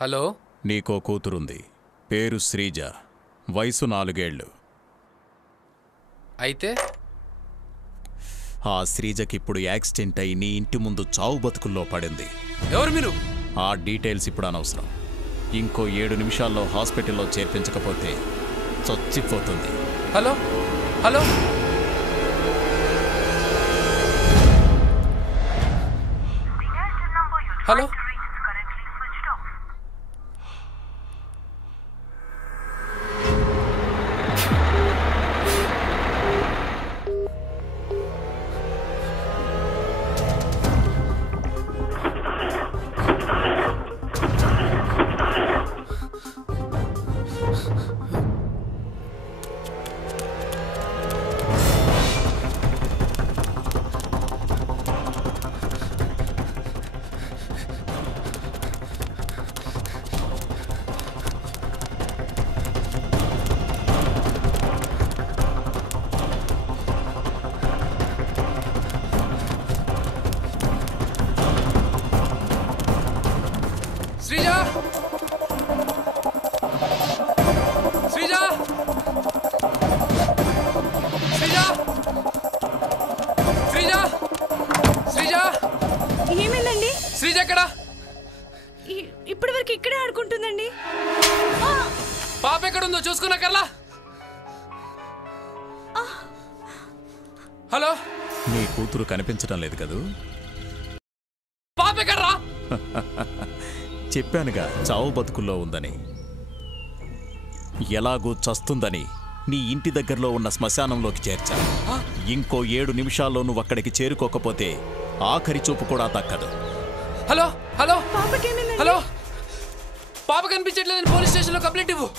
Hello, నీకో కూతురుంది. పేరు శ్రీజ. వయసు 4 ఏళ్ళు. అయితే ఆ శ్రీజకిప్పుడు యాక్సిడెంట్ అయి నీ ఇంటి ముందు చావు బతుకుల్లో పడింది. ఎవరు మీరు? ఆ డీటెయిల్స్ ఇప్పుడు అనవసరం. ఇంకో 7 నిమిషాల్లో హాస్పిటల్లో చేర్పించకపోతే చచ్చిపోతుంది. Hello hello, hello. Sreeja, Sreeja, Sreeja, Sreeja, Sreeja. ఏమైందండి? శ్రీజ ఎక్కడ? ఇప్పటి వరకు ఇక్కడే ఆడుకుంటుందండి. పాప ఎక్కడుందో చూసుకున్నా కల్లా. హలో, నీ కూతురు కనిపించడం లేదు కదూ? పాప ఎక్కడ్రా? చెప్పానుగా చావు బతుకుల్లో ఉందని. ఎలాగూ చస్తుందని నీ ఇంటి దగ్గరలో ఉన్న శ్మశానంలోకి చేర్చా. ఇంకో 7 నిమిషాల్లో నువ్వు అక్కడికి చేరుకోకపోతే ఆఖరి చూపు కూడా దక్కదు. Hello hello, పాపకేమైందండి? హలో, పాప కనిపించట్లేదని పోలీస్ స్టేషన్లో కంప్లైంట్ ఇవ్వు.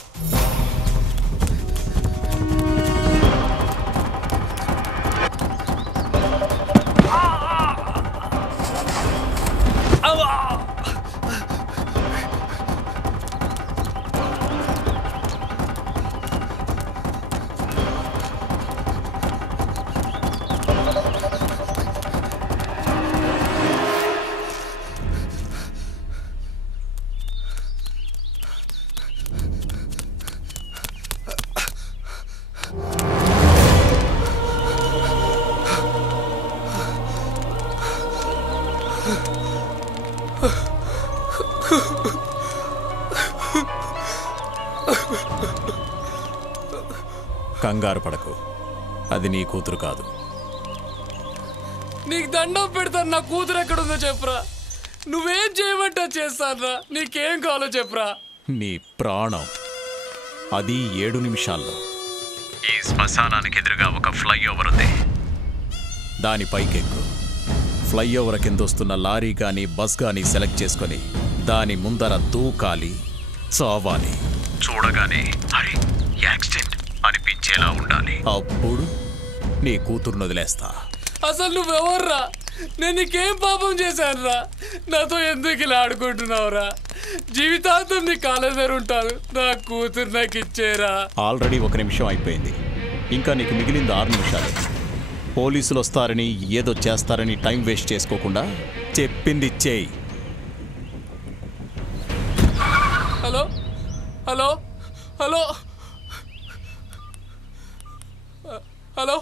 కంగారు పడకు, అది నీ కూతురు కాదు. నీకు దండం పెడతాను, నా కూతురు ఎక్కడుందో చెప్పురా. నువ్వేం చేయమంటా చేస్తానురా. నీకేం కావాలో చెప్పురా. నీ ప్రాణం. అది 7 నిమిషాల్లో. ఈ శ్మశానానికి ఎదురుగా ఒక ఫ్లైఓవర్ ఉంది. దాని పైకెక్కు. ఫ్లైఓవర్ కింద వస్తున్న లారీ కానీ బస్ కానీ సెలెక్ట్ చేసుకొని దాని ముందర దూకాలి, చావాలి. చూడగానే అరే యాక్సిడెంట్ అనిపించేలా ఉండాలి. అప్పుడు నీ కూతురును వదిలేస్తా. అసలు నువ్వెవర్రా? నేను నీకేం పాపం చేశానురా? నాతో ఎందుకు ఇలా ఆడుకుంటున్నావురా? జీవితాంతం నీ కాలేజర్ ఉంటాను. నా కూతురు నాకు ఇచ్చేరా. ఆల్రెడీ 1 నిమిషం అయిపోయింది. ఇంకా నీకు మిగిలింది 6 నిమిషాలు. పోలీసులు వస్తారని ఏదో చేస్తారని టైం వేస్ట్ చేసుకోకుండా చెప్పింది చేయి. Hello hello hello hello.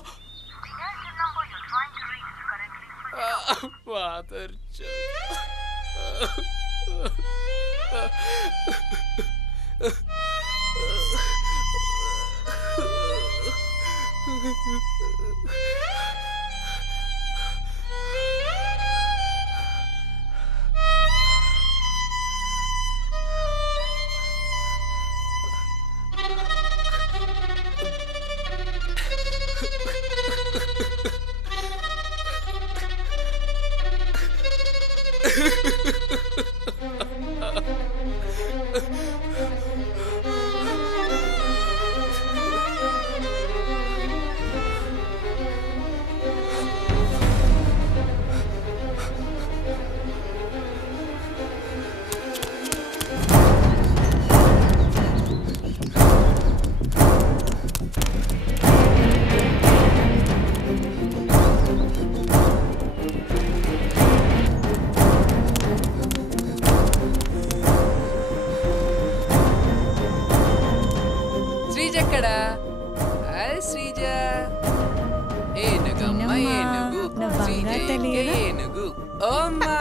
అమ్మా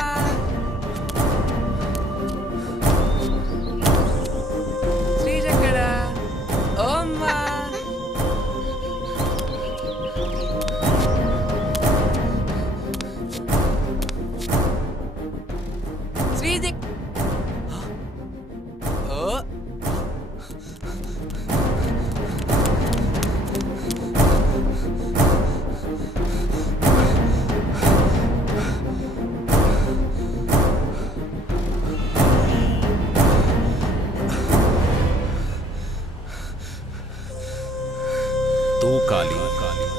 శ్రీజ ఎక్కడ? అమ్మా శ్రీజ తూకాలి,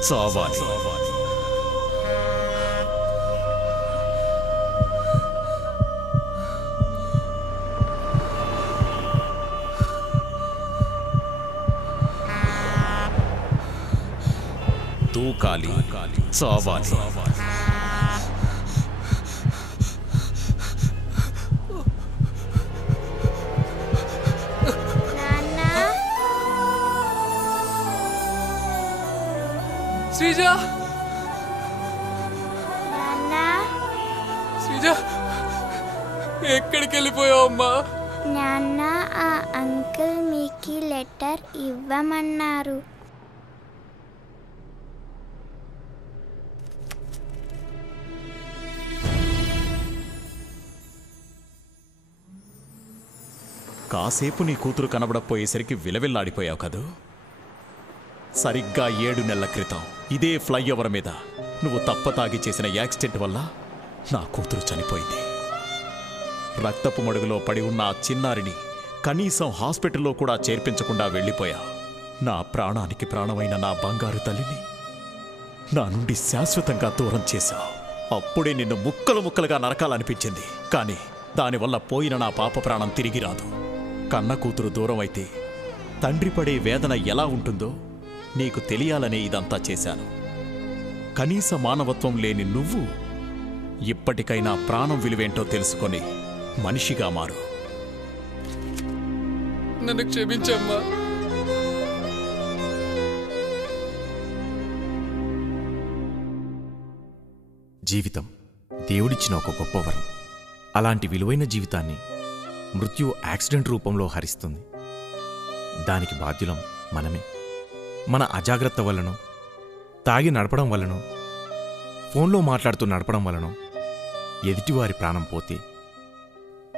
చావాలి. తూకాలి, చావాలి. శ్రీజ శ్రీజ ఎక్కడికి వెళ్ళిపోయావు అమ్మా? నాన్న, ఆ అంకుల్ మీకు లెటర్ ఇవ్వమన్నారు. కాసేపు నీ కూతురు కనబడపోయేసరికి విలవిల్లాడిపోయావు కదూ. సరిగ్గా 7 నెలల క్రితం ఇదే ఫ్లైఓవర్ మీద నువ్వు తప్పతాగి చేసిన యాక్సిడెంట్ వల్ల నా కూతురు చనిపోయింది. రక్తపు మడుగులో పడి ఉన్న ఆ చిన్నారిని కనీసం హాస్పిటల్లో కూడా చేర్పించకుండా వెళ్ళిపోయా. నా ప్రాణానికి ప్రాణమైన నా బంగారు తల్లిని నా నుండి శాశ్వతంగా దూరం చేశావు. అప్పుడే నిన్ను ముక్కలు ముక్కలుగా నరకాలనిపించింది. కానీ దానివల్ల పోయిన నా పాప ప్రాణం తిరిగి రాదు. కన్న కూతురు దూరం అయితే తండ్రి పడే వేదన ఎలా ఉంటుందో నీకు తెలియాలనే ఇదంతా చేశాను. కనీస మానవత్వం లేని నువ్వు ఇప్పటికైనా ప్రాణం విలువేంటో తెలుసుకొని మనిషిగా మారు. నన్ను క్షమించమ్మా. జీవితం దేవుడిచ్చిన ఒక గొప్ప వరం. అలాంటి విలువైన జీవితాన్ని మృత్యు యాక్సిడెంట్ రూపంలో హరిస్తుంది. దానికి బాధ్యులం మనమే. మన అజాగ్రత్త వల్లనో, తాగి నడపడం వల్లనో, ఫోన్లో మాట్లాడుతూ నడపడం వల్లనో ఎదుటివారి ప్రాణం పోతే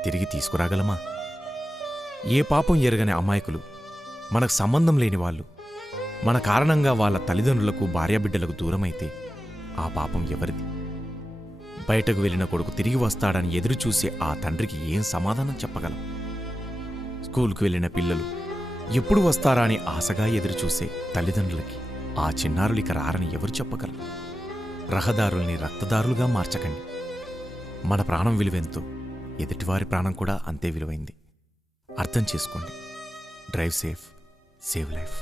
తిరిగి తీసుకురాగలమా? ఏ పాపం ఎరగని అమాయకులు, మనకు సంబంధం లేని వాళ్ళు మన కారణంగా వాళ్ళ తల్లిదండ్రులకు, భార్యాబిడ్డలకు దూరమైతే ఆ పాపం ఎవరిది? బయటకు వెళ్ళిన కొడుకు తిరిగి వస్తాడని ఎదురుచూసే ఆ తండ్రికి ఏం సమాధానం చెప్పగలం? స్కూల్కు వెళ్ళిన పిల్లలు ఎప్పుడు వస్తారా అని ఆశగా ఎదురుచూసే తల్లిదండ్రులకి ఆ చిన్నారులిక రారని ఎవరు చెప్పగలరు? రహదారుల్ని రక్తదారులుగా మార్చకండి. మన ప్రాణం విలువెంతో ఎదుటివారి ప్రాణం కూడా అంతే విలువైంది. అర్థం చేసుకోండి. Drive safe, save life.